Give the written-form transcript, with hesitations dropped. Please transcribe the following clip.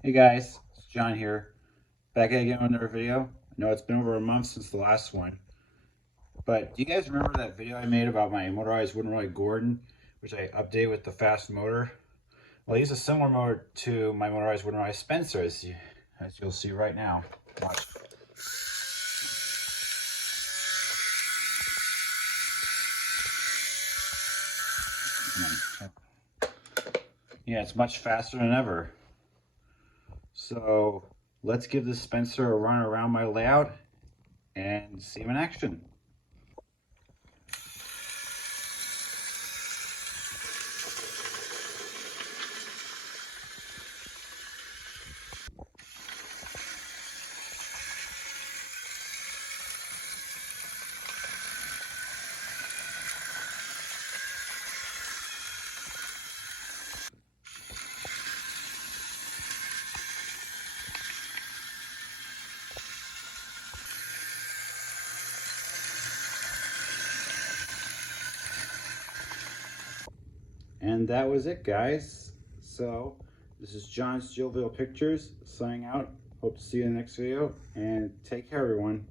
Hey guys, it's John here, back again with another video. I know it's been over a month since the last one, but do you guys remember that video I made about my motorized wooden railway Gordon, which I updated with the fast motor? Well, I use a similar motor to my motorized wooden railway Spencer, as you'll see right now. Watch. Yeah, it's much faster than ever. So let's give this Spencer a run around my layout and see him in action. And that was it, guys. So this is John Steelville Pictures signing out. Hope to see you in the next video, and take care, everyone.